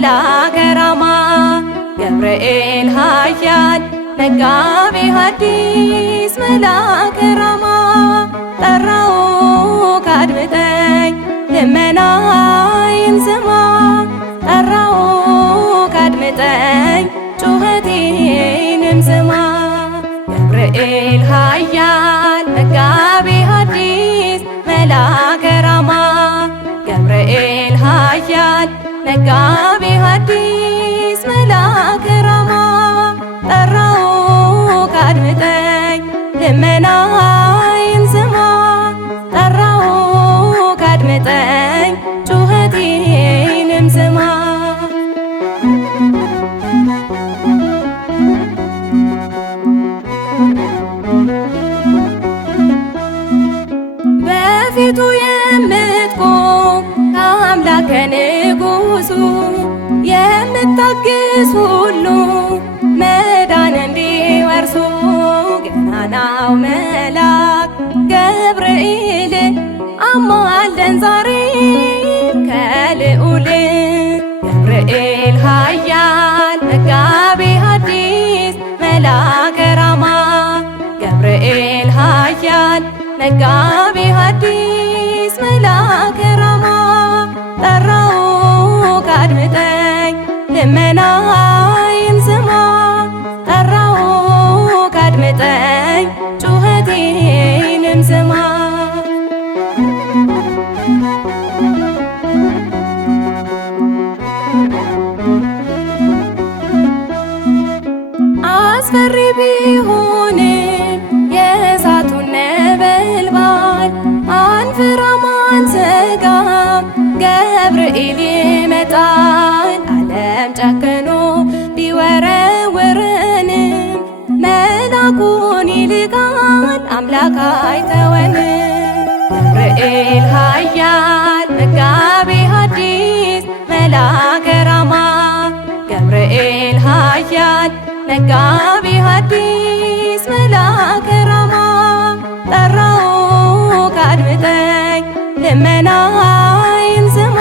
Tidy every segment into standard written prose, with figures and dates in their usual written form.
መልአከ ራማ ገብርኤል ኃያል መጋቤ ሐዲስ መልአከ ራማ ጠራሁህ አድምጠኝ ልመናዬን ስማ ጠራሁህ አድምጠኝ ጩኸቴንም ስማ ገብርኤል ኃያል መጋቤ ሐዲስ መልአከ ራማ ገብርኤል ኃያል መጋቤ ሐዲስ መልአከ ራማ ጠራሁህ አድምጠኝ ልመናዬን ስማ ጠራሁህ አድምጠኝ ጩኸቴንም ስማ በፊቱ የምትቆም ከአምላከ ንጉሡ የምታግስ ሁሉ መዳን እንዲወርሱ ገናናው መልአክ ገብርኤል አማልደን ዛሬም ከልዑል ገብርኤል ኃያል መጋቤ ሐዲስ መልአከ ራማ ገብርኤል ኃያል መጋቤ ሐዲስ መልአከ ራማ ጠራሁህ አድምጠኝ ልመናዬን ስማ ጠራሁህ አድምጠኝ ጩኸቴንም ስማ አስፈሪ ቢሆንም የእሳቱን ነበልባል አንፈራም አንሰጋም ገብርኤል ይመጣል ዓለም ጨክኖ ቢወረውረንም መልአኩን ይልካል አምላክ አይተወንም ገብርኤል ኃያል መጋቤ ሐዲስ መልአከ ራማ ገብርኤል ኃያል መጋቤ ሐዲስ መልአከ ራማ ጠራሁህ አድምጠኝ ልመናዬን ስማ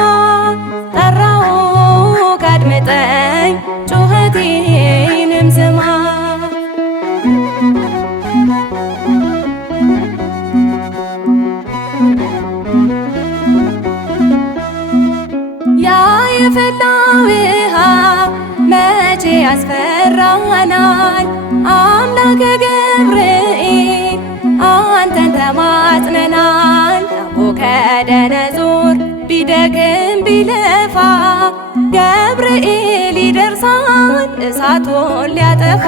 ጠራሁህ አድምጠኝ ጩኸቴንም ስማ ያ የፈላው ውሃ መቼ ያስፈራናል አምላከ ገብርኤል አንተን ተማጽነናል ናቡከደነፆር ቢደክም ቢለፋ ገብርኤል ይደርሳል እሳቱን ሊያጠፋ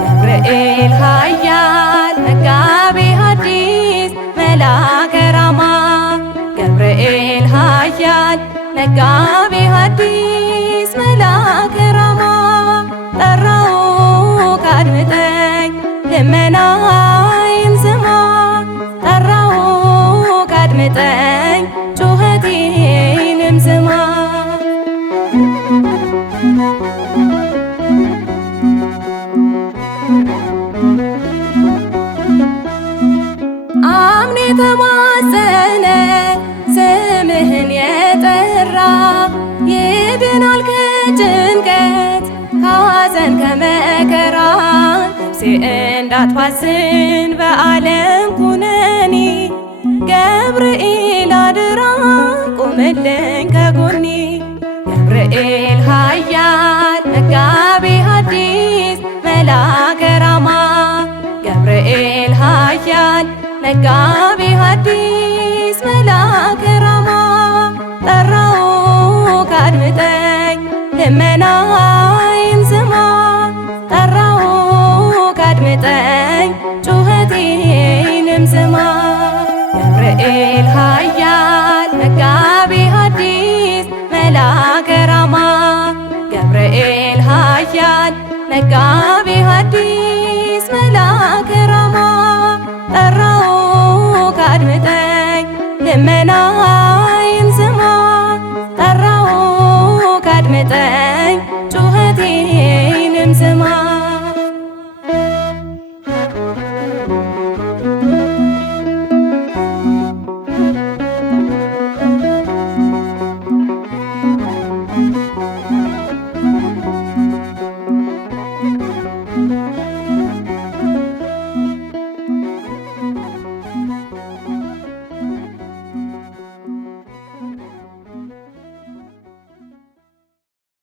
ገብርኤል ኃያል መጋቤ ሐዲስ መልአከ ራማ ገብርኤል ኃያል መጋቤ ሐዲስ መልአከ ራማ ጠራሁህ አድምጠኝ ልመናዬን ስማ ጠራሁህ አድምጠኝ ጩኸቴንም ስማ አምኖ የተማጸነ ስምህን የጠራ ይድናል ከጭንቀት ከሐዘን ከመከራ ነፍሴ እንዳትባዝን በዓለም ኩነኔ ገብርኤል አድራ ቁምልኝ ከጎኔ ገብርኤል ኃያል መጋቤ ሐዲስ መልአከ ራማ ገብርኤል ኃያል መጋቤ ሐዲስ መልአከ ራማ ጠራሁህ አድምጠኝ ልመናዬን ስማ ጠራሁህ አድምጠኝ ጩኸቴንም ስማ ገብርኤል ኃያል መጋቤ ሐዲስ መልአከ ራማ ገብርኤል ኃያል መጋቤ ሐዲስ መልአከ ራማ ጠራሁህ አድምጠኝ ልመናዬን ስማ ጠራሁህ አድምጠኝ ጩኸቴንም ስማ